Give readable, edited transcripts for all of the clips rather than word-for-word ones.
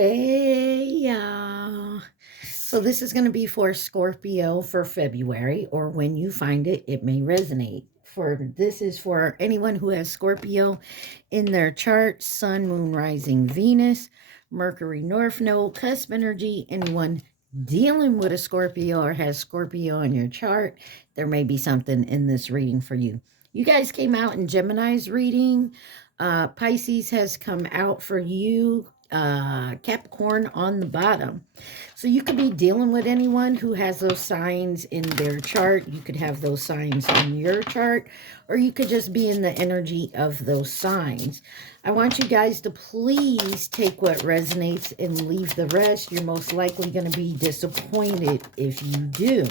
Hey, y'all. So this is going to be for Scorpio for February, or when you find it, it may resonate. This is for anyone who has Scorpio in their chart, Sun, Moon, Rising, Venus, Mercury, North Node, cusp energy. Anyone dealing with a Scorpio or has Scorpio in your chart, there may be something in this reading for you. You guys came out in Gemini's reading. Pisces has come out for you. Capricorn on the bottom. So you could be dealing with anyone who has those signs in their chart. You could have those signs in your chart, or you could just be in the energy of those signs. I want you guys to please take what resonates and leave the rest. You're most likely going to be disappointed if you do.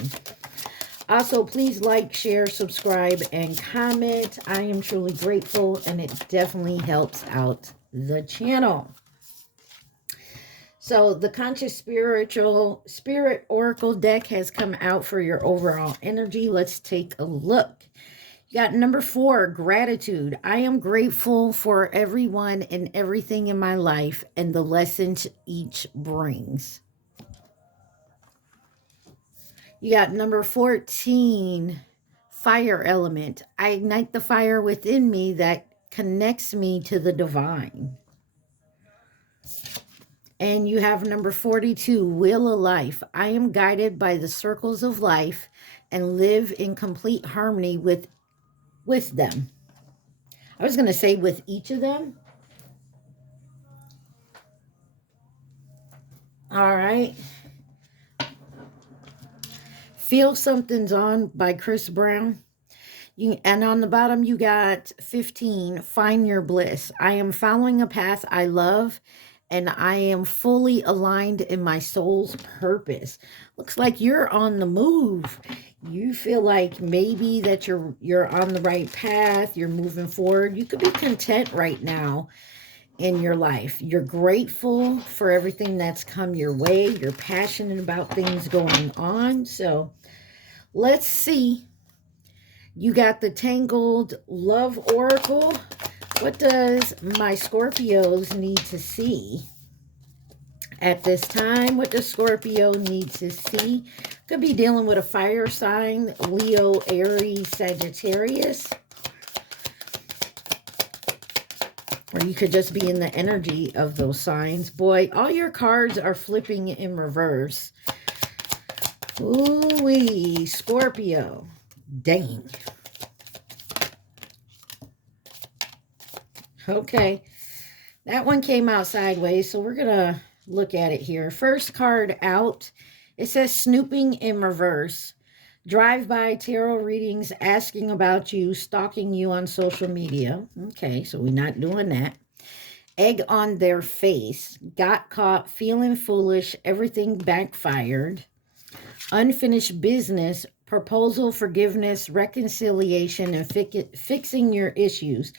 Also, please like, share, subscribe, and comment. I am truly grateful, and it definitely helps out the channel. So the Conscious Spirit Oracle deck has come out for your overall energy. Let's take a look. You got number 4, gratitude. I am grateful for everyone and everything in my life and the lessons each brings. You got number 14, fire element. I ignite the fire within me that connects me to the divine. And you have number 42, wheel of life. I am guided by the circles of life and live in complete harmony with them. I was going to say with each of them. All right. Feel Something's On by Chris Brown. And on the bottom, you got 15, find your bliss. I am following a path I love, and I am fully aligned in my soul's purpose. Looks like you're on the move. You feel like maybe that you're on the right path. You're moving forward. You could be content right now in your life. You're grateful for everything that's come your way. You're passionate about things going on. So let's see. You got the Tangled Love Oracle. What does my Scorpios need to see at this time? What does Scorpio need to see? Could be dealing with a fire sign, Leo, Aries, Sagittarius. Or you could just be in the energy of those signs. Boy, all your cards are flipping in reverse. Ooh-wee, Scorpio. Dang. Okay, that one came out sideways, so we're going to look at it here. First card out, it says snooping in reverse. Drive-by tarot readings, asking about you, stalking you on social media. Okay, so we're not doing that. Egg on their face. Got caught, feeling foolish, everything backfired. Unfinished business, proposal, forgiveness, reconciliation, and fixing your issues.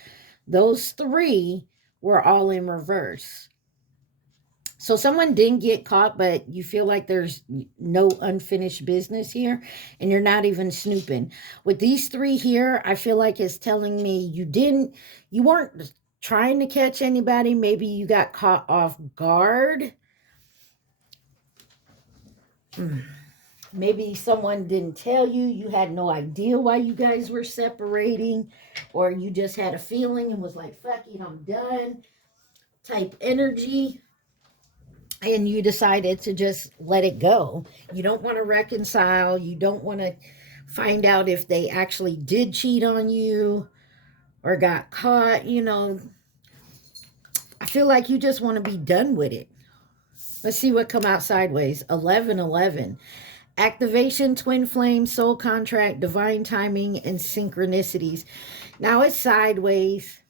Those 3 were all in reverse. So someone didn't get caught, but you feel like there's no unfinished business here, and you're not even snooping. With these 3 here, I feel like it's telling me you weren't trying to catch anybody. Maybe you got caught off guard. Maybe someone didn't tell you. You had no idea why you guys were separating. Or you just had a feeling and was like, fuck it, I'm done. Type energy. And you decided to just let it go. You don't want to reconcile. You don't want to find out if they actually did cheat on you or got caught. You know, I feel like you just want to be done with it. Let's see what come out sideways. 11-11. Activation, twin flame, soul contract, divine timing, and synchronicities. Now it's sideways.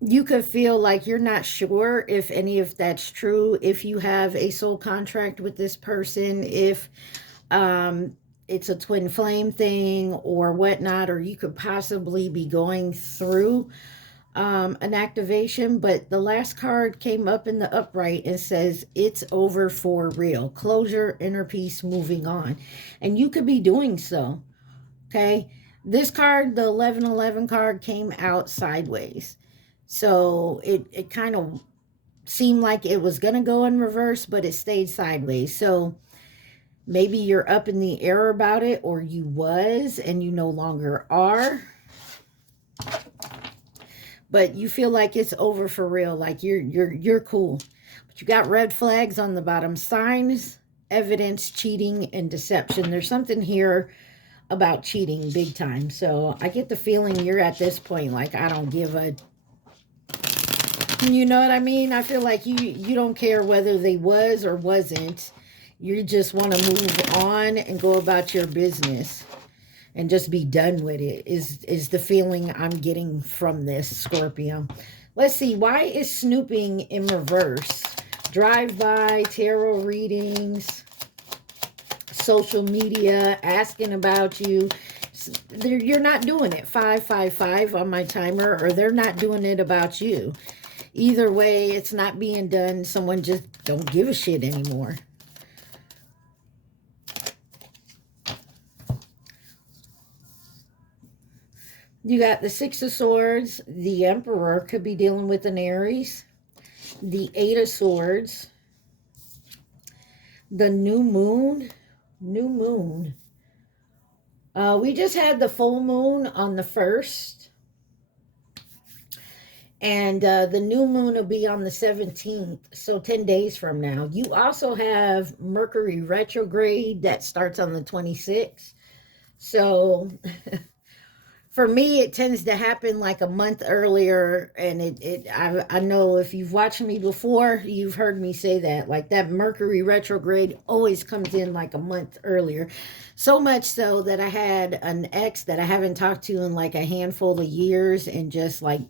You could feel like you're not sure if any of that's true. If you have a soul contract with this person, if it's a twin flame thing or whatnot, or you could possibly be going through an activation. But the last card came up in the upright and says it's over for real. Closure, inner peace, moving on. And you could be doing so. Okay, this card, the 11-11 card, came out sideways. So it kind of seemed like it was going to go in reverse, but it stayed sideways. So maybe you're up in the air about it, or you was and you no longer are. But you feel like it's over for real, like you're cool. But you got red flags on the bottom: signs, evidence, cheating, and deception. There's something here about cheating big time. So I get the feeling you're at this point like, I don't give a, you know what I mean? I feel like you don't care whether they was or wasn't. You just want to move on and go about your business and just be done with it, is the feeling I'm getting from this, Scorpio. Let's see, why is snooping in reverse? Drive-by, tarot readings, social media, asking about you. You're not doing it. 555 on my timer, or they're not doing it about you. Either way, it's not being done. Someone just don't give a shit anymore. You got the Six of Swords. The Emperor could be dealing with an Aries. The Eight of Swords. The New Moon. New Moon. We just had the full moon on the 1st. And the new moon will be on the 17th, so 10 days from now. You also have Mercury retrograde that starts on the 26th. So for me, it tends to happen like a month earlier. And I know if you've watched me before, you've heard me say that. Like that Mercury retrograde always comes in like a month earlier. So much so that I had an ex that I haven't talked to in like a handful of years, and just like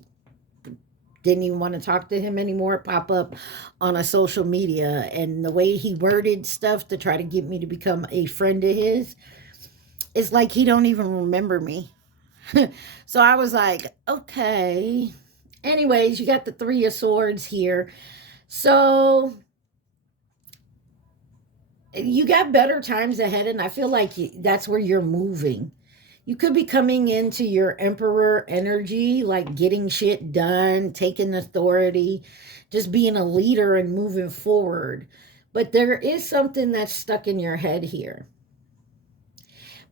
didn't even want to talk to him anymore, pop up on a social media. And the way he worded stuff to try to get me to become a friend of his, it's like he don't even remember me. So I was like, okay. Anyways, you got the Three of Swords here. So you got better times ahead, and I feel like that's where you're moving. You could be coming into your Emperor energy, like getting shit done, taking authority, just being a leader and moving forward. But there is something that's stuck in your head here.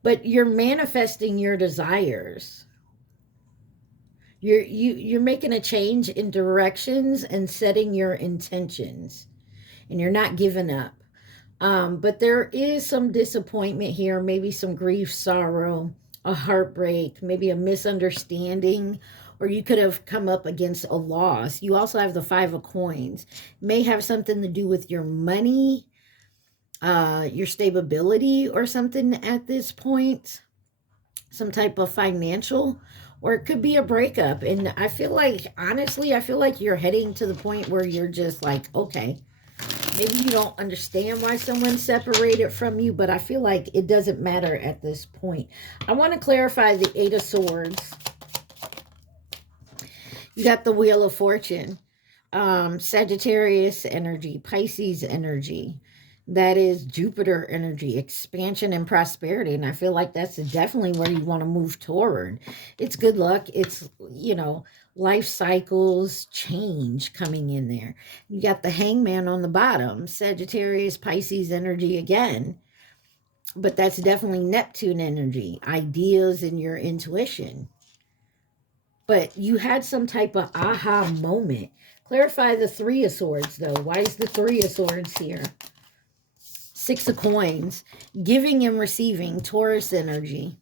But you're manifesting your desires. You're making a change in directions and setting your intentions, and you're not giving up. But there is some disappointment here, maybe some grief, sorrow, a heartbreak, maybe a misunderstanding, or you could have come up against a loss. You also have the Five of Coins. May have something to do with your money, your stability or something at this point, some type of financial, or it could be a breakup. And I feel like, honestly, I feel like you're heading to the point where you're just like, okay, maybe you don't understand why someone's separated from you, but I feel like it doesn't matter at this point. I want to clarify the Eight of Swords. You got the Wheel of Fortune. Sagittarius energy, Pisces energy. That is Jupiter energy, expansion and prosperity. And I feel like that's definitely where you want to move toward. It's good luck. It's, life cycles, change coming in there. You got the Hangman on the bottom, Sagittarius, Pisces energy again. But that's definitely Neptune energy, ideas and your intuition. But you had some type of aha moment. Clarify the Three of Swords, though. Why is the Three of Swords here? Six of Coins, giving and receiving, Taurus energy.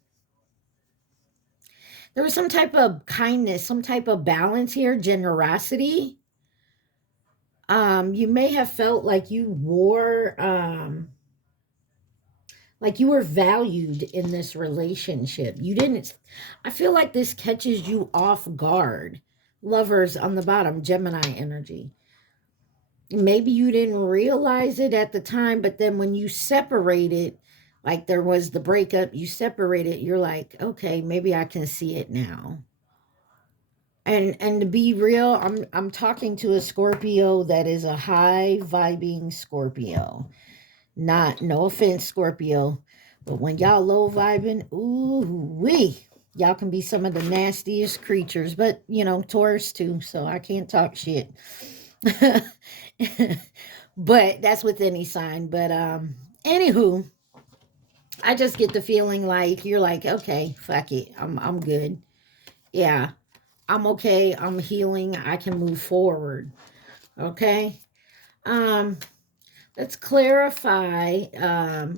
There was some type of kindness, some type of balance here, generosity. You may have felt like you were valued in this relationship. You didn't, I feel like this catches you off guard. Lovers on the bottom, Gemini energy. Maybe you didn't realize it at the time, but then when you separated, like there was the breakup, you separated, you're like, okay, maybe I can see it now. And to be real, I'm talking to a Scorpio that is a high vibing Scorpio. Not, no offense, Scorpio, but when y'all low vibing, ooh wee. Y'all can be some of the nastiest creatures, but, you know, Taurus too, so I can't talk shit. But that's with any sign. But anywho, I just get the feeling like you're like, okay, fuck it. I'm good. Yeah. I'm okay. I'm healing. I can move forward. Okay. Um, let's clarify.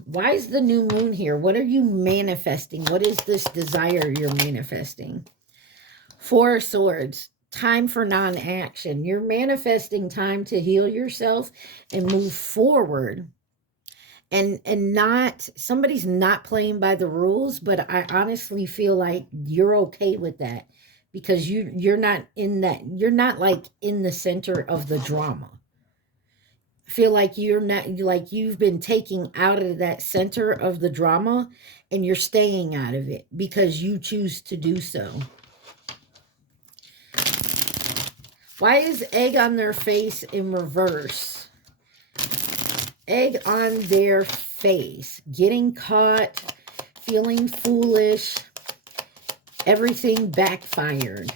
Why is the new moon here? What are you manifesting? What is this desire you're manifesting? Four of Swords. Time for non-action. You're manifesting time to heal yourself and move forward. And not, somebody's not playing by the rules, but I honestly feel like you're okay with that, because you're not in that, you're not like in the center of the drama. I feel like you're not, like you've been taking out of that center of the drama, and you're staying out of it because you choose to do so. Why is egg on their face in reverse? Egg on their face, getting caught, feeling foolish, everything backfired.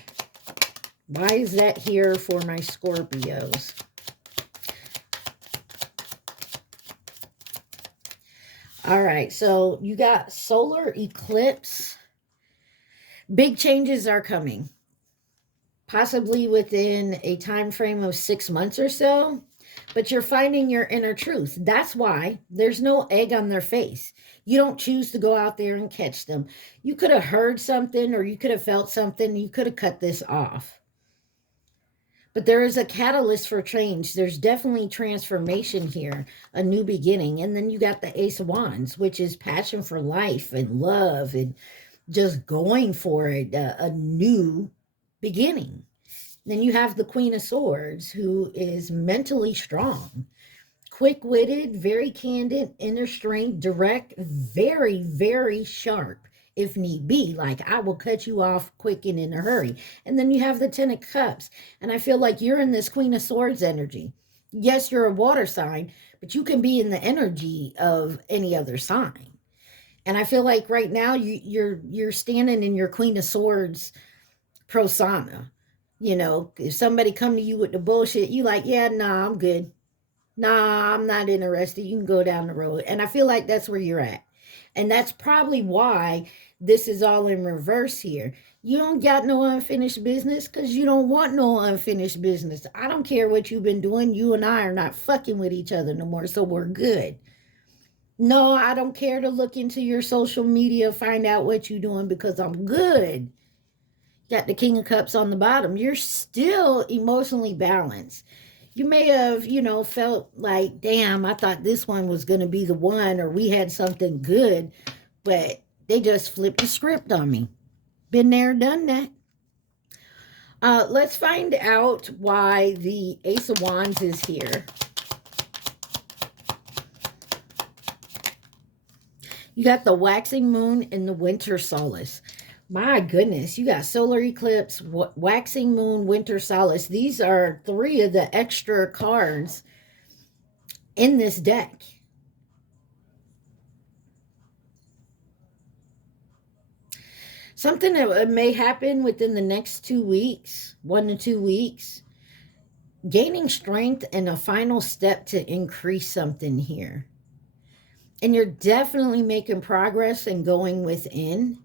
Why is that here for my Scorpios? All right, so you got solar eclipse. Big changes are coming, possibly within a time frame of 6 months or so. But you're finding your inner truth. That's why there's no egg on their face. You don't choose to go out there and catch them. You could have heard something, or you could have felt something. You could have cut this off. But there is a catalyst for change. There's definitely transformation here, a new beginning. And then you got the Ace of Wands, which is passion for life and love and just going for it, a new beginning. Then you have the Queen of Swords, who is mentally strong, quick-witted, very candid, inner strength, direct, very, very sharp, if need be. Like, I will cut you off quick and in a hurry. And then you have the Ten of Cups. And I feel like you're in this Queen of Swords energy. Yes, you're a water sign, but you can be in the energy of any other sign. And I feel like right now you're standing in your Queen of Swords persona. You know, if somebody come to you with the bullshit, you like, yeah, nah, I'm good. Nah, I'm not interested. You can go down the road. And I feel like that's where you're at. And that's probably why this is all in reverse here. You don't got no unfinished business because you don't want no unfinished business. I don't care what you've been doing. You and I are not fucking with each other no more, so we're good. No, I don't care to look into your social media, find out what you're doing, because I'm good. Got the King of Cups on the bottom. You're still emotionally balanced. You may have, you know, felt like, damn, I thought this one was going to be the one, or we had something good, but they just flipped the script on me. Been there, done that. Let's find out why the Ace of Wands is here. You got the waxing moon and the winter solace. My goodness, you got solar eclipse, waxing moon, winter solace. These are 3 of the extra cards in this deck. Something that may happen within the next 2 weeks, 1 to 2 weeks. Gaining strength and a final step to increase something here. And you're definitely making progress and going within.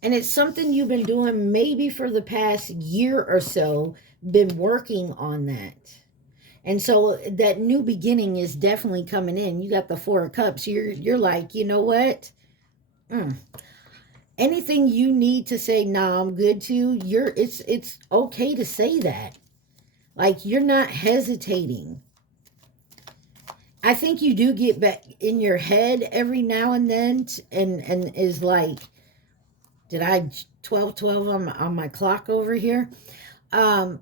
And it's something you've been doing maybe for the past year or so, been working on that. And so that new beginning is definitely coming in. You got the 4 of Cups. You're like, you know what? Anything you need to say, nah, I'm good to, it's okay to say that. Like, you're not hesitating. I think you do get back in your head every now and then, and is like, did I 12 on my clock over here? You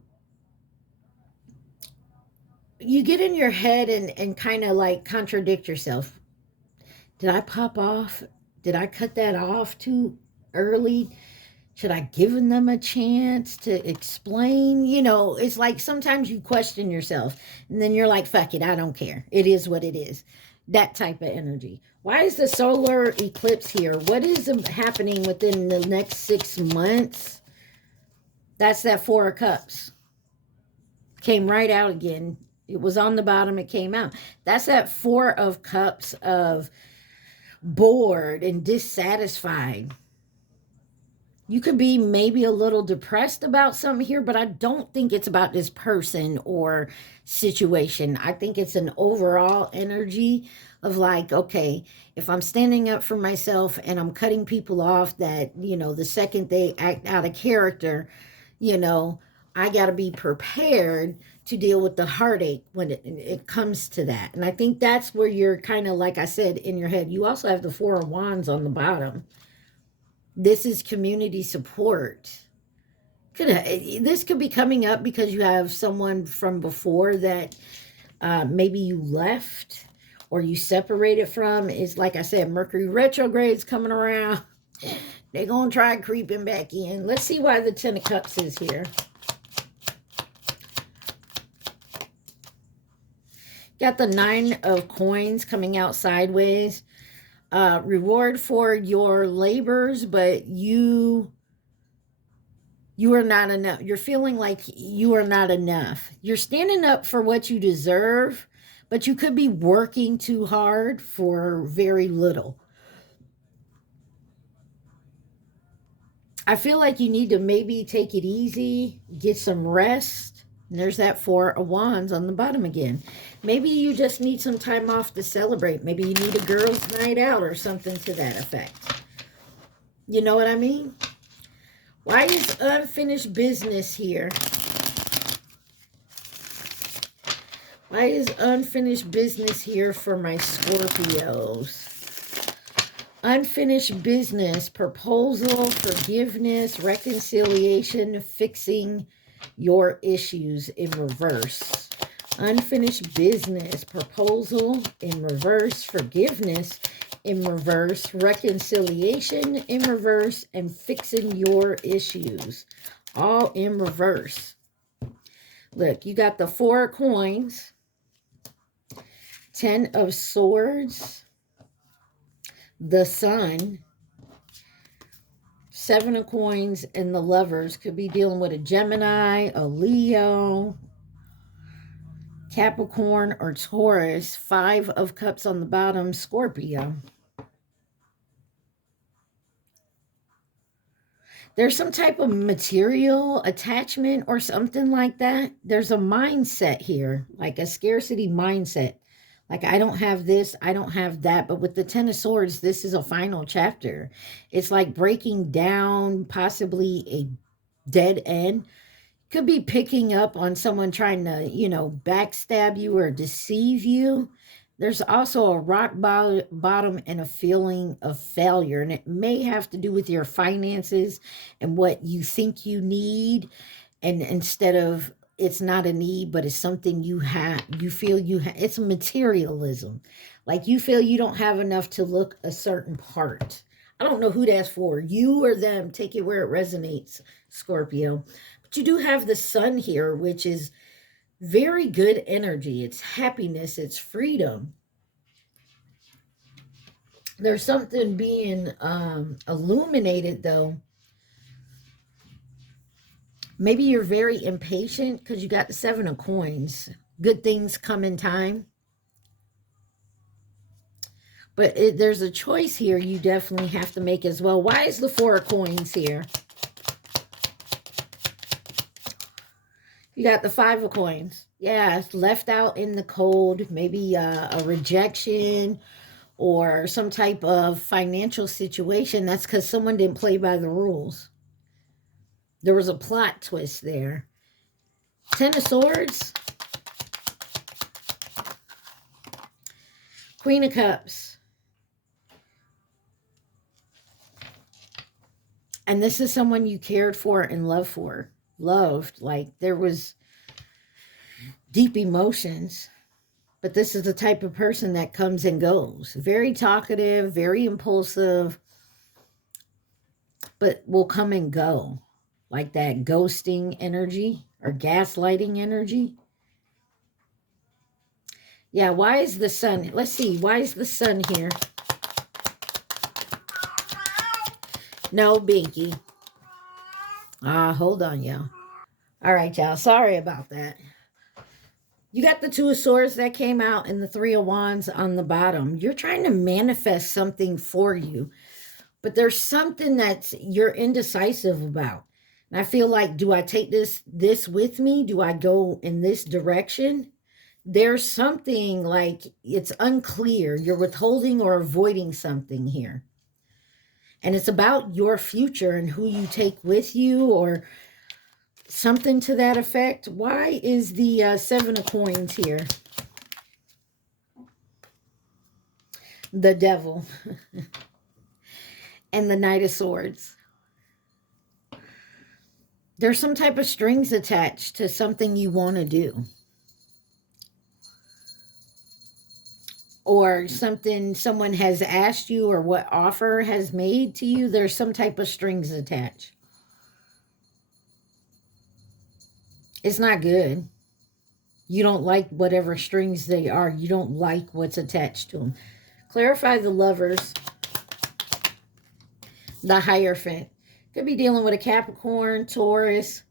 get in your head and kind of like contradict yourself. Did I pop off? Did I cut that off too early? Should I given them a chance to explain? You know, it's like sometimes you question yourself, and then you're like, fuck it, I don't care. It is what it is. That type of energy. Why is the solar eclipse here? What is happening within the next 6 months? That's that Four of Cups. Came right out again. It was on the bottom, it came out. That's that Four of Cups of bored and dissatisfied. You could be maybe a little depressed about something here, but I don't think it's about this person or situation. I think it's an overall energy of like, okay, if I'm standing up for myself and I'm cutting people off that, the second they act out of character, I got to be prepared to deal with the heartache when it comes to that. And I think that's where you're kind of, like I said, in your head. You also have the Four of Wands on the bottom. This is community support. This could be coming up because you have someone from before that maybe you left or you separated from. Is like I said, Mercury retrograde's coming around. They're going to try creeping back in. Let's see why the Ten of Cups is here. Got the Nine of Coins coming out sideways. Reward for your labors, but you are not enough. You're feeling like you are not enough. You're standing up for what you deserve, but you could be working too hard for very little. I feel like you need to maybe take it easy, get some rest. And there's that Four of Wands on the bottom again. Maybe you just need some time off to celebrate. Maybe you need a girls' night out or something to that effect. You know what I mean? Why is unfinished business here? Why is unfinished business here for my Scorpios? Unfinished business, proposal, forgiveness, reconciliation, fixing your issues in reverse. Unfinished business, proposal in reverse, forgiveness in reverse, reconciliation in reverse, and fixing your issues. All in reverse. Look, you got the Four of Coins, Ten of Swords, the Sun, Seven of Coins, and the Lovers. Could be dealing with a Gemini, a Leo, Capricorn, or Taurus. Five of Cups on the bottom, Scorpio. There's some type of material attachment or something like that. There's a mindset here, like a scarcity mindset. Like, I don't have this, I don't have that. But with the Ten of Swords, this is a final chapter. It's like breaking down possibly a dead end. Could be picking up on someone trying to, backstab you or deceive you. There's also a rock bottom and a feeling of failure. And it may have to do with your finances and what you think you need. And instead of, it's not a need, but it's something you have, you feel you have, it's materialism. Like you feel you don't have enough to look a certain part. I don't know who that's for, you or them. Take it where it resonates, Scorpio. But you do have the Sun here, which is very good energy. It's happiness, it's freedom. There's something being illuminated, though. Maybe you're very impatient because you got the Seven of Coins. Good things come in time. But there's a choice here you definitely have to make as well. Why is the Four of Coins here? You got the Five of Coins. Yeah, it's left out in the cold. Maybe a rejection or some type of financial situation. That's because someone didn't play by the rules. There was a plot twist there. Ten of Swords. Queen of Cups. And this is someone you cared for and loved for. Loved. Like there was deep emotions. But this is the type of person that comes and goes. Very talkative, very impulsive, but will come and go. Like that ghosting energy or gaslighting energy. Yeah, why is the sun? Let's see. Why is the sun here? No, Binky. Hold on, y'all. All right, y'all. Sorry about that. You got the Two of Swords that came out and the Three of Wands on the bottom. You're trying to manifest something for you, but there's something that you're indecisive about. And I feel like, do I take this with me? Do I go in this direction? There's something like it's unclear. You're withholding or avoiding something here. And it's about your future and who you take with you or something to that effect. Why is the Seven of Coins here? The Devil and the Knight of Swords. There's some type of strings attached to something you want to do. Or something someone has asked you or what offer has made to you. There's some type of strings attached. It's not good. You don't like whatever strings they are. You don't like what's attached to them. Clarify the Lovers. The Hierophant. Could be dealing with a Capricorn, Taurus.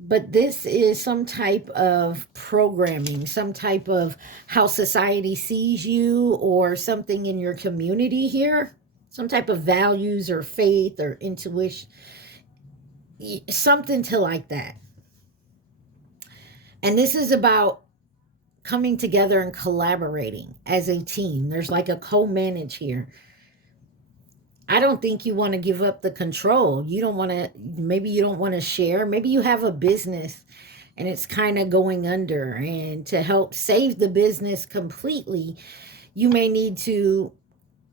But this is some type of programming, some type of how society sees you or something in your community here. Some type of values or faith or intuition. Something to like that. And this is about coming together and collaborating as a team. There's like a co-manage here. I don't think you want to give up the control. You don't want to, maybe you don't want to share. Maybe you have a business and it's kind of going under. And to help save the business completely, you may need to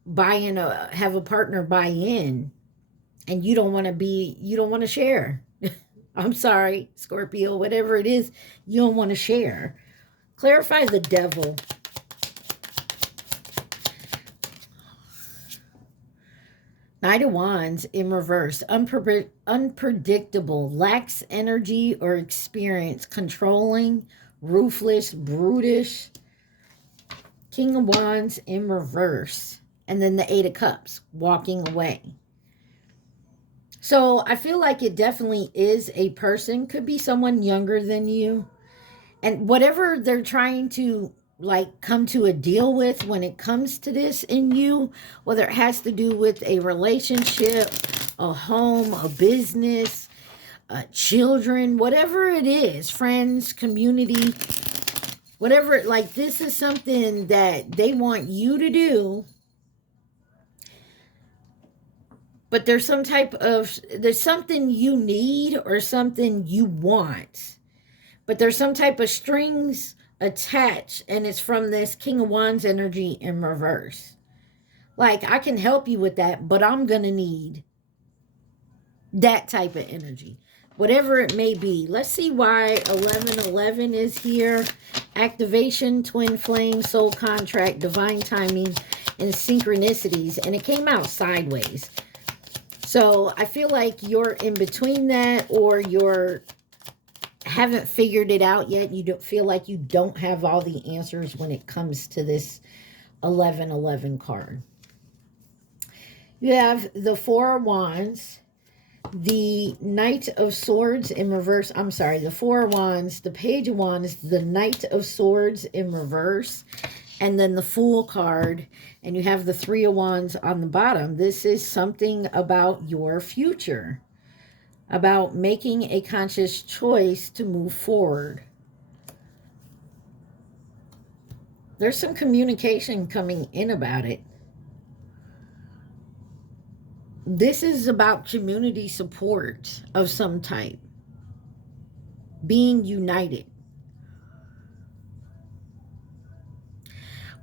buy in, have a partner buy in. And you don't want to share. I'm sorry, Scorpio, whatever it is, you don't want to share. Clarify the Devil. Knight of Wands in reverse. Unpredictable. Lacks energy or experience. Controlling. Ruthless. Brutish. King of Wands in reverse. And then the Eight of Cups. Walking away. So I feel like it definitely is a person. Could be someone younger than you. And whatever they're trying to like come to a deal with when it comes to this in you, whether it has to do with a relationship, a home, a business, children, whatever it is, friends, community, whatever, like this is something that they want you to do. But there's there's something you need or something you want. But there's some type of strings attached, and it's from this King of Wands energy in reverse. Like, I can help you with that, but I'm going to need that type of energy. Whatever it may be. Let's see why 1111 is here. Activation, twin flame, soul contract, divine timing, and synchronicities. And it came out sideways. So I feel like you're in between that, or you're haven't figured it out yet. You don't feel like you don't have all the answers when it comes to this 1111 card. You have the Four of Wands, the Knight of Swords in reverse. I'm sorry, the Four of Wands, the Page of Wands, the Knight of Swords in reverse, and then the Fool card, and you have the Three of Wands on the bottom. This is something about your future, about making a conscious choice to move forward. There's some communication coming in about it. This is about community support of some type. Being united.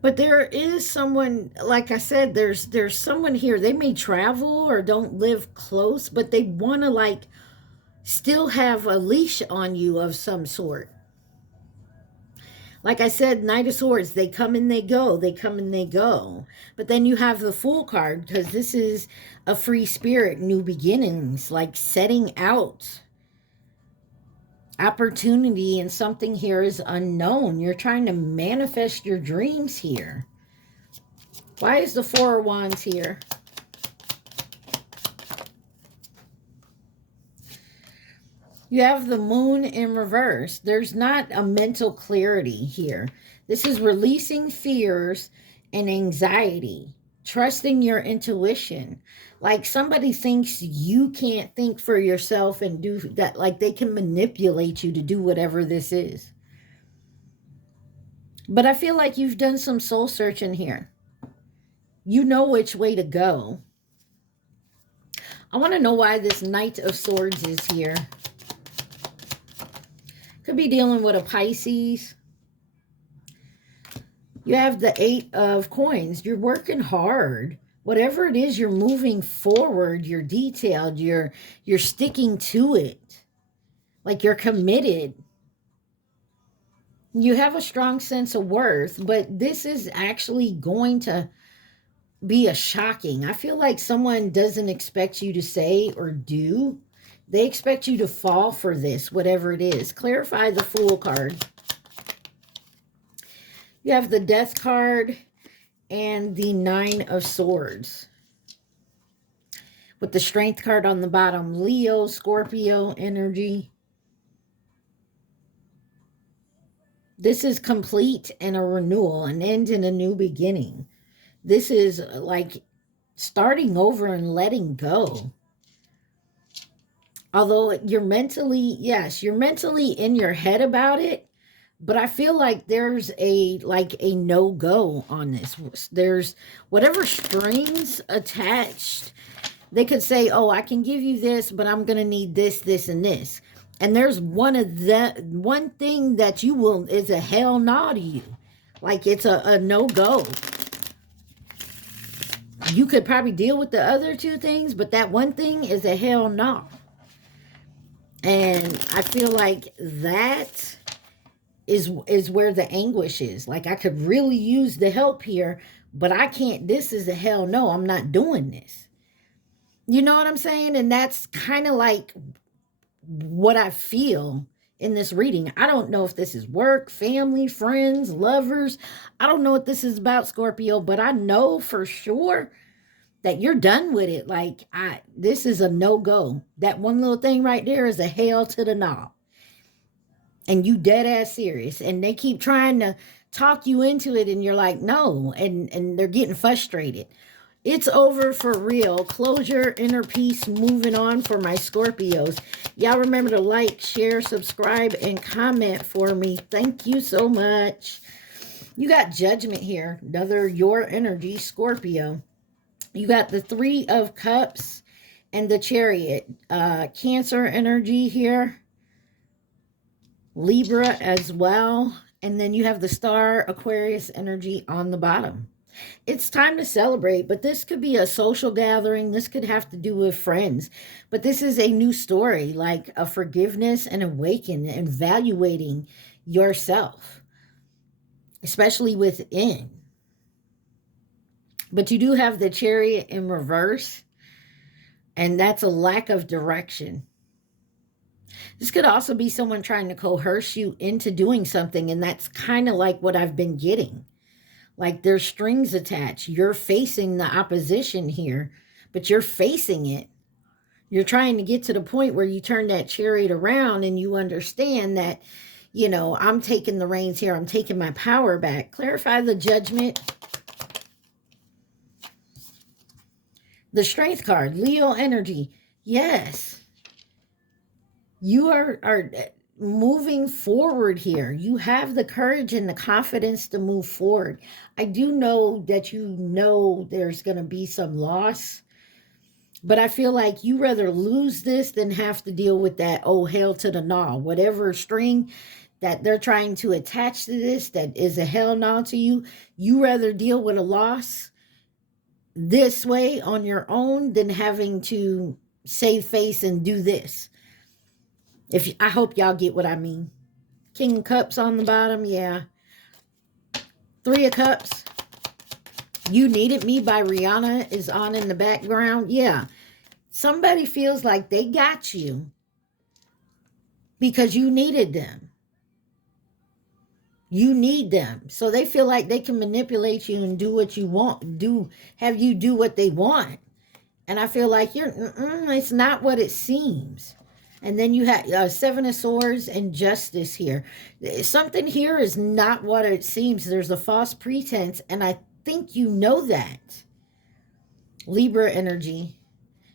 But there is someone, like I said, there's someone here. They may travel or don't live close, but they want to like still have a leash on you of some sort. Like I said, Knight of Swords, they come and they go. They come and they go. But then you have the Fool card, because this is a free spirit, new beginnings, like setting out. opportunity, and something here is unknown. You're trying to manifest your dreams here. Why is the Four of Wands here? You have the Moon in reverse. There's not a mental clarity here. This is releasing fears and anxiety, trusting your intuition. Like somebody thinks you can't think for yourself and do that, like they can manipulate you to do whatever this is. But I feel like you've done some soul searching here. You know which way to go. I want to know why this Knight of Swords is here. Could be dealing with a Pisces. You have the Eight of Coins. You're working hard. Whatever it is, you're moving forward. You're detailed. You're sticking to it. Like you're committed. You have a strong sense of worth, but this is actually going to be a shocking. I feel like someone doesn't expect you to say or do. They expect you to fall for this, whatever it is. Clarify the Fool card. You have the Death card and the Nine of Swords. With the Strength card on the bottom. Leo, Scorpio energy. This is complete and a renewal, an end and a new beginning. This is like starting over and letting go. Although you're mentally, yes, you're mentally in your head about it, but I feel like there's a no-go on this. There's whatever strings attached. They could say, oh, I can give you this, but I'm going to need this, this, and this. And there's one thing that you will, is a hell no to you. Like it's a no-go. You could probably deal with the other two things, but that one thing is a hell no. And I feel like that is where the anguish is. Like I could really use the help here, but I can't. This is a hell no. I'm not doing this. You know what I'm saying? And that's kind of like what I feel in this reading. I don't know if this is work, family, friends, lovers. I don't know what this is about, Scorpio, but I know for sure that you're done with it. Like, this is a no-go. That one little thing right there is a hell to the no. And you dead ass serious. And they keep trying to talk you into it, and you're like, no. And they're getting frustrated. It's over for real. Closure, inner peace, moving on for my Scorpios. Y'all remember to like, share, subscribe, and comment for me. Thank you so much. You got Judgment here. Another your energy, Scorpio. You got the Three of Cups and the Chariot. Cancer energy here. Libra as well. And then you have the Star Aquarius energy on the bottom. It's time to celebrate, but this could be a social gathering. This could have to do with friends. But this is a new story, like a forgiveness and awaken and evaluating yourself, especially within. But you do have the Chariot in reverse, and that's a lack of direction. This could also be someone trying to coerce you into doing something, and that's kind of like what I've been getting. Like there's strings attached. You're facing the opposition here, but you're facing it. You're trying to get to the point where you turn that Chariot around and you understand that, you know, I'm taking the reins here. I'm taking my power back. Clarify the Judgment. The Strength card, Leo energy. Yes. You are moving forward here. You have the courage and the confidence to move forward. I do know that you know there's going to be some loss, but I feel like you rather lose this than have to deal with that, oh, hell to the no. Whatever string that they're trying to attach to this that is a hell no to you, you rather deal with a loss this way on your own than having to save face and do this. I hope y'all get what I mean. King of Cups on the bottom, yeah. Three of Cups. You Needed Me by Rihanna is on in the background. Yeah. Somebody feels like they got you. because you needed them. You need them. So they feel like they can manipulate you and do what you want, have you do what they want. And I feel like it's not what it seems. And then you have Seven of Swords and Justice here. Something here is not what it seems. There's a false pretense, and I think you know that. Libra energy.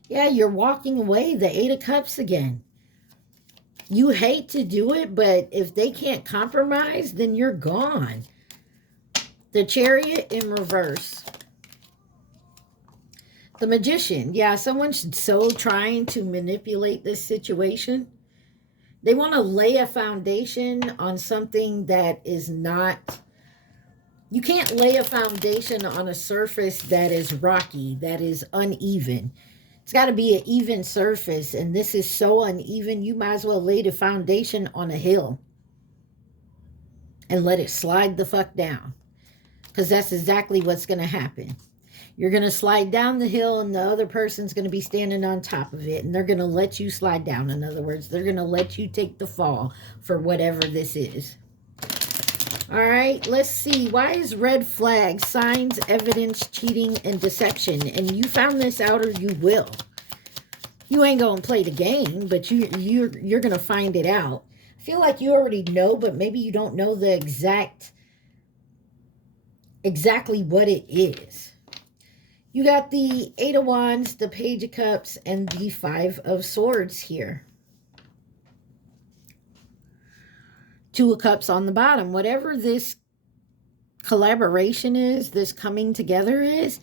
Yeah, you're walking away. The Eight of Cups again. You hate to do it, but if they can't compromise, then you're gone. The Chariot in reverse. The Magician. Yeah, someone's so trying to manipulate this situation. They want to lay a foundation on something that is not... You can't lay a foundation on a surface that is rocky, that is uneven. It's got to be an even surface, and this is so uneven, you might as well lay the foundation on a hill and let it slide the fuck down, because that's exactly what's going to happen. You're going to slide down the hill, and the other person's going to be standing on top of it, and they're going to let you slide down. In other words, they're going to let you take the fall for whatever this is. All right, let's see. Why is red flag signs, evidence, cheating, and deception? And you found this out, or you will. You ain't going to play the game, but you're going to find it out. I feel like you already know, but maybe you don't know the exactly what it is. You got the Eight of Wands, the Page of Cups, and the Five of Swords here. Two of Cups on the bottom. Whatever this collaboration is, this coming together is,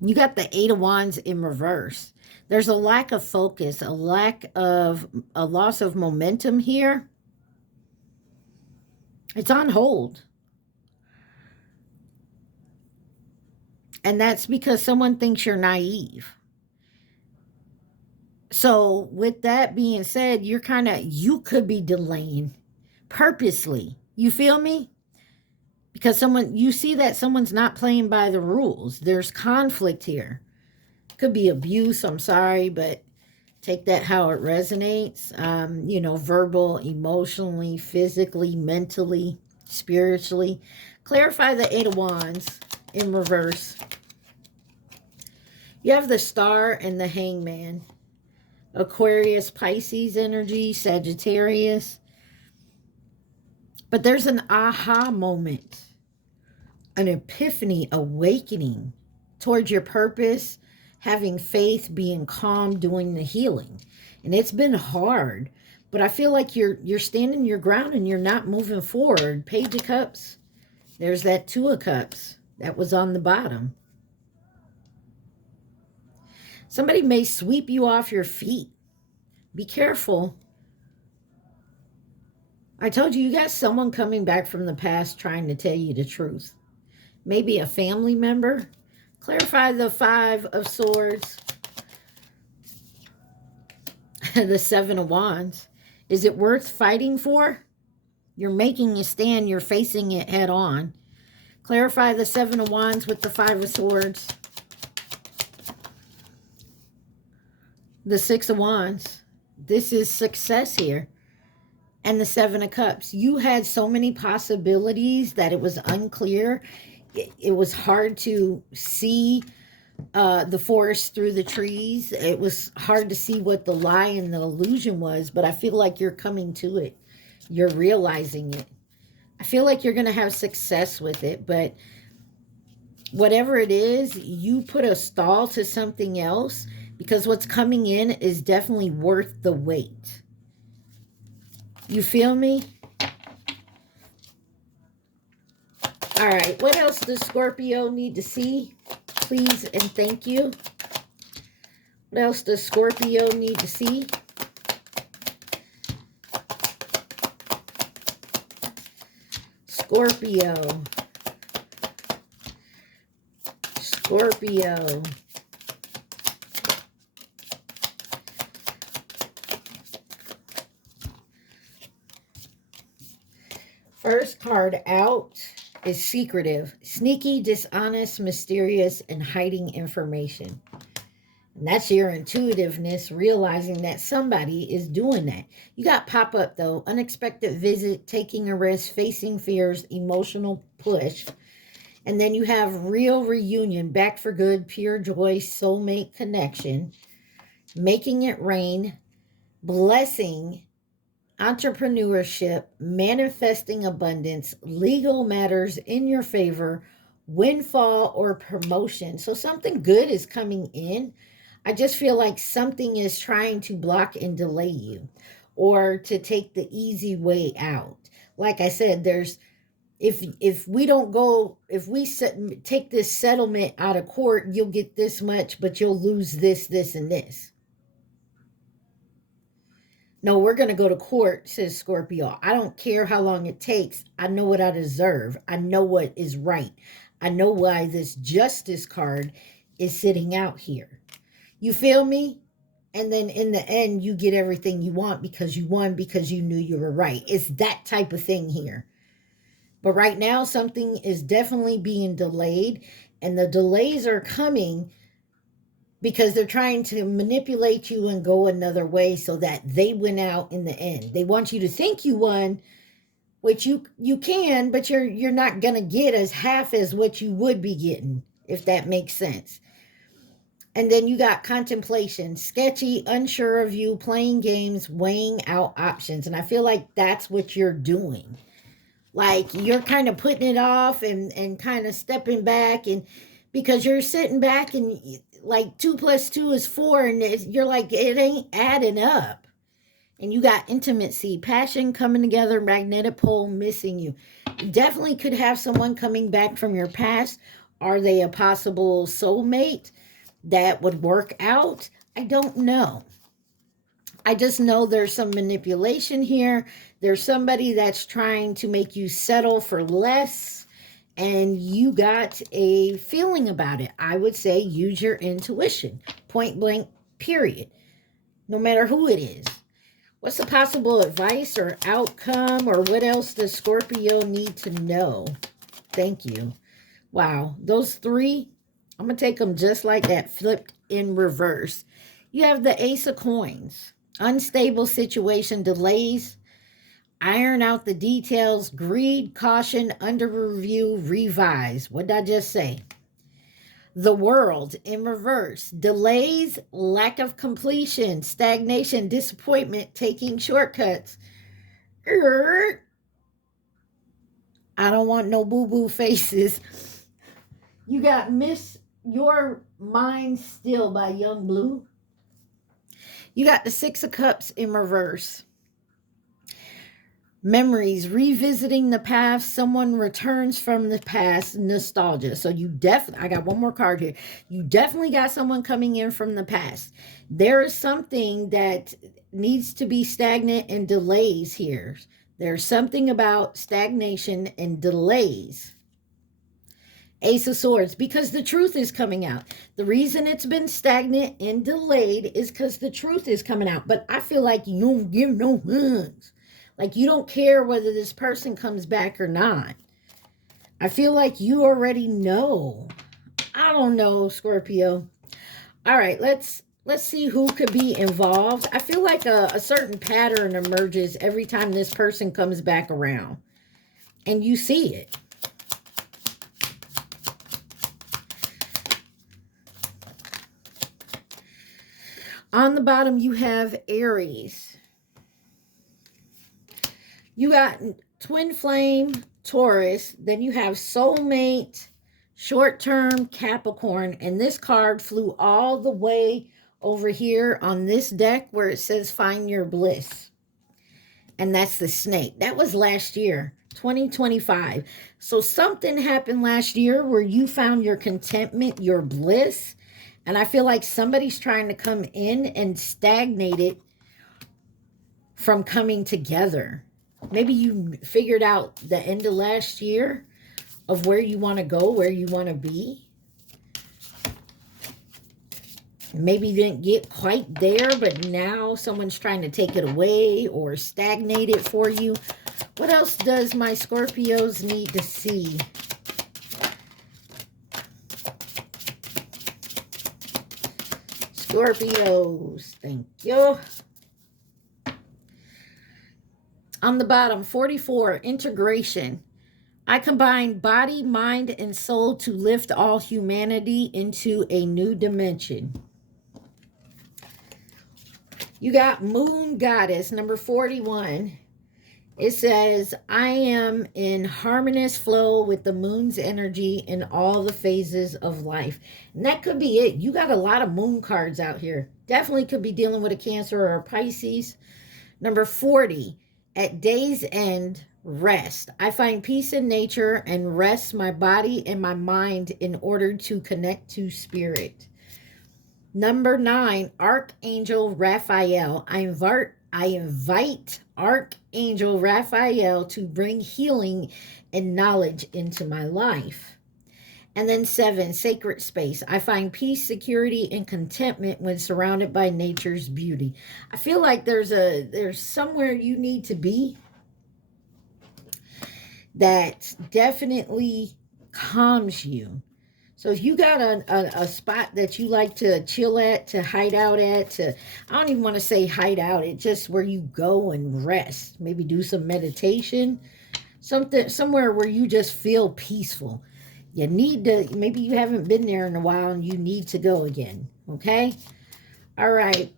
you got the Eight of Wands in reverse. There's a lack of focus, a loss of momentum here. It's on hold. And that's because someone thinks you're naive. So with that being said, you could be delaying purposely. You feel me? Because you see that someone's not playing by the rules. There's conflict here. Could be abuse, I'm sorry, but take that how it resonates. Verbal, emotionally, physically, mentally, spiritually. Clarify the Eight of Wands in reverse. You have the Star and the Hangman. Aquarius, Pisces energy, Sagittarius. But there's an aha moment, an epiphany, awakening towards your purpose, having faith, being calm, doing the healing. And it's been hard, but I feel like you're standing your ground and you're not moving forward. Page of Cups. There's that Two of Cups that was on the bottom. Somebody may sweep you off your feet. Be careful. I told you, you got someone coming back from the past trying to tell you the truth. Maybe a family member. Clarify the Five of Swords. The Seven of Wands. Is it worth fighting for? You're making a stand. You're facing it head on. Clarify the Seven of Wands with the Five of Swords. The Six of Wands. This is success here. And the Seven of Cups. You had so many possibilities that it was unclear. It was hard to see the forest through the trees. It was hard to see what the lie and the illusion was. But I feel like you're coming to it. You're realizing it. I feel like you're going to have success with it. But whatever it is, you put a stall to something else. Because what's coming in is definitely worth the wait. You feel me? All right. What else does Scorpio need to see? Please and thank you. What else does Scorpio need to see? Scorpio. Scorpio. First card out is secretive, sneaky, dishonest, mysterious, and hiding information. And that's your intuitiveness, realizing that somebody is doing that. You got pop up though, unexpected visit, taking a risk, facing fears, emotional push. And then you have real reunion, back for good, pure joy, soulmate connection, making it rain, blessing, entrepreneurship, manifesting abundance, legal matters in your favor, windfall or promotion. So something good is coming in. I just feel like something is trying to block and delay you or to take the easy way out. Like I said, there's if we don't go, if we take this settlement out of court, you'll get this much, but you'll lose this and this. No, we're going to go to court, says Scorpio. I don't care how long it takes. I know what I deserve. I know what is right. I know why this justice card is sitting out here. You feel me? And then in the end, you get everything you want because you won, because you knew you were right. It's that type of thing here. But right now, something is definitely being delayed. And the delays are coming because they're trying to manipulate you and go another way so that they win out in the end. They want you to think you won, which you can, but you're not going to get as half as what you would be getting, if that makes sense. And then you got contemplation, sketchy, unsure of you, playing games, weighing out options. And I feel like that's what you're doing. Like you're kind of putting it off and kind of stepping back, and because you're sitting back and like 2 + 2 is 4, and you're like, it ain't adding up. And you got intimacy, passion coming together, magnetic pole missing you. You definitely could have someone coming back from your past. Are they a possible soulmate that would work out? I don't know. I just know there's some manipulation here. There's somebody that's trying to make you settle for less, and you got a feeling about it. I would say use your intuition, point blank, period. No matter who it is. What's the possible advice or outcome, or what else does Scorpio need to know? Thank you. Wow, those 3, I'm going to take them just like that, flipped in reverse. You have the Ace of Coins. Unstable situation, delays, iron out the details, greed, caution, under review, revise. What did I just say? The World in reverse, delays, lack of completion, stagnation, disappointment, taking shortcuts. I don't want no boo-boo faces. You got Miss Your Mind Still by Young Blue. You got the 6 of Cups in reverse. Memories, revisiting the past. Someone returns from the past, nostalgia. So you definitely, I got one more card here. You definitely got someone coming in from the past. There is something that needs to be stagnant and delays here. There's something about stagnation and delays. Ace of Swords, because the truth is coming out. The reason it's been stagnant and delayed is because the truth is coming out. But I feel like you don't give no hugs. Like you don't care whether this person comes back or not. I feel like you already know. I don't know, Scorpio. All right, let's see who could be involved. I feel like a certain pattern emerges every time this person comes back around. And you see it. On the bottom, you have Aries. You got Twin Flame, Taurus. Then you have Soulmate, Short-Term, Capricorn. And this card flew all the way over here on this deck where it says Find Your Bliss. And that's the snake. That was last year, 2025. So something happened last year where you found your contentment, your bliss. And I feel like somebody's trying to come in and stagnate it from coming together. Maybe you figured out the end of last year of where you want to go, where you want to be. Maybe you didn't get quite there, but now someone's trying to take it away or stagnate it for you. What else does my Scorpios need to see? Scorpios. Thank you. On the bottom, 44, integration. I combine body, mind, and soul to lift all humanity into a new dimension. You got Moon Goddess, number 41. It says, I am in harmonious flow with the moon's energy in all the phases of life. And that could be it. You got a lot of moon cards out here. Definitely could be dealing with a Cancer or a Pisces. Number 40, at day's end, rest. I find peace in nature and rest my body and my mind in order to connect to spirit. Number 9, Archangel Raphael. I invite Archangel Raphael to bring healing and knowledge into my life. And then 7, sacred space. I find peace, security, and contentment when surrounded by nature's beauty. I feel like there's somewhere you need to be that definitely calms you. So if you got a spot that you like to chill at, to hide out at, I don't even want to say hide out, it's just where you go and rest. Maybe do some meditation, somewhere where you just feel peaceful. You need to, maybe you haven't been there in a while and you need to go again, okay? All right,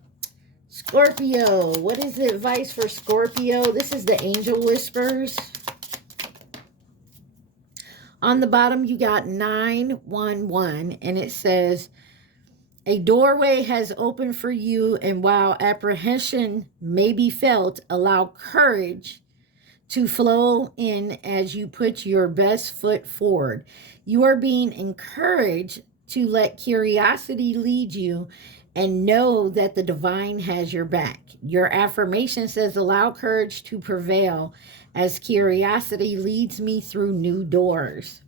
Scorpio, what is the advice for Scorpio? This is the Angel Whispers. On the bottom, you got 911, and it says, a doorway has opened for you, and while apprehension may be felt, allow courage to flow in as you put your best foot forward. You are being encouraged to let curiosity lead you and know that the divine has your back. Your affirmation says, allow courage to prevail as curiosity leads me through new doors.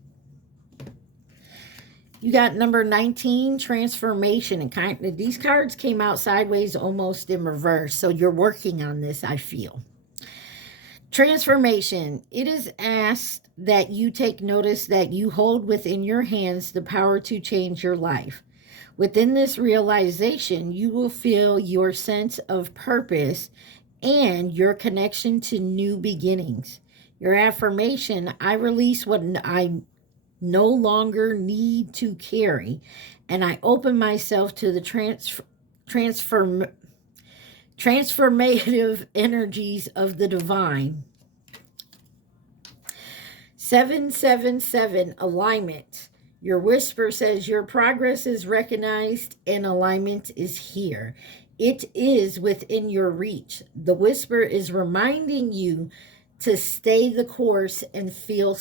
You got number 19, transformation. And these cards came out sideways, almost in reverse. So you're working on this, I feel. Transformation. It is asked that you take notice that you hold within your hands the power to change your life. Within this realization, you will feel your sense of purpose and your connection to new beginnings. Your affirmation, I release what I no longer need to carry, and I open myself to the transformative energies of the divine. 777, alignment. Your whisper says your progress is recognized and alignment is here. It is within your reach. The whisper is reminding you to stay the course and feel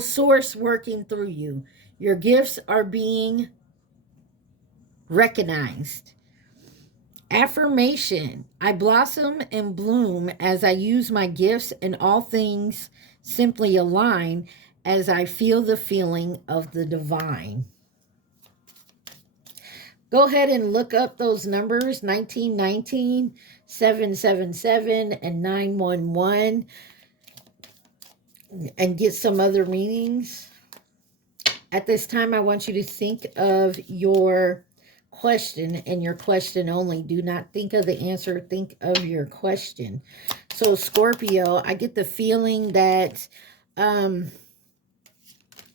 source working through you. Your gifts are being recognized. Affirmation. I blossom and bloom as I use my gifts, and all things simply align as I feel the feeling of the divine. Go ahead and look up those numbers, 1919, 777, and 911, and get some other meanings. At this time, I want you to think of your question and your question only. Do not think of the answer. Think of your question. So Scorpio, I get the feeling that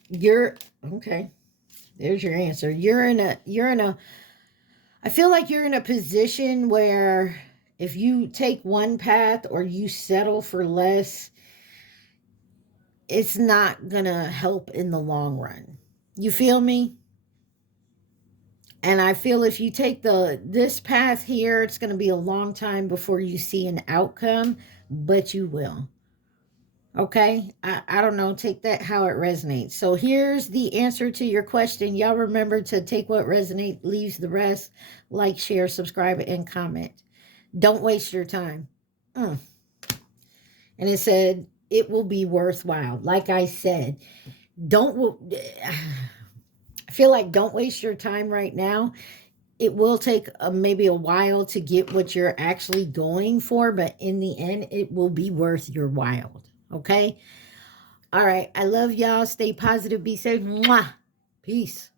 you're okay. There's your answer. I feel like you're in a position where if you take one path or you settle for less, it's not gonna help in the long run. You feel me? And I feel if you take this path here, it's going to be a long time before you see an outcome, but you will. Okay? I don't know. Take that how it resonates. So here's the answer to your question. Y'all remember to take what resonates, leaves the rest. Like, share, subscribe, and comment. Don't waste your time. And it said, it will be worthwhile. Like I said, I feel like don't waste your time right now. It will take maybe a while to get what you're actually going for, but in the end, it will be worth your while. Okay? All right. I love y'all. Stay positive. Be safe. Mwah. Peace.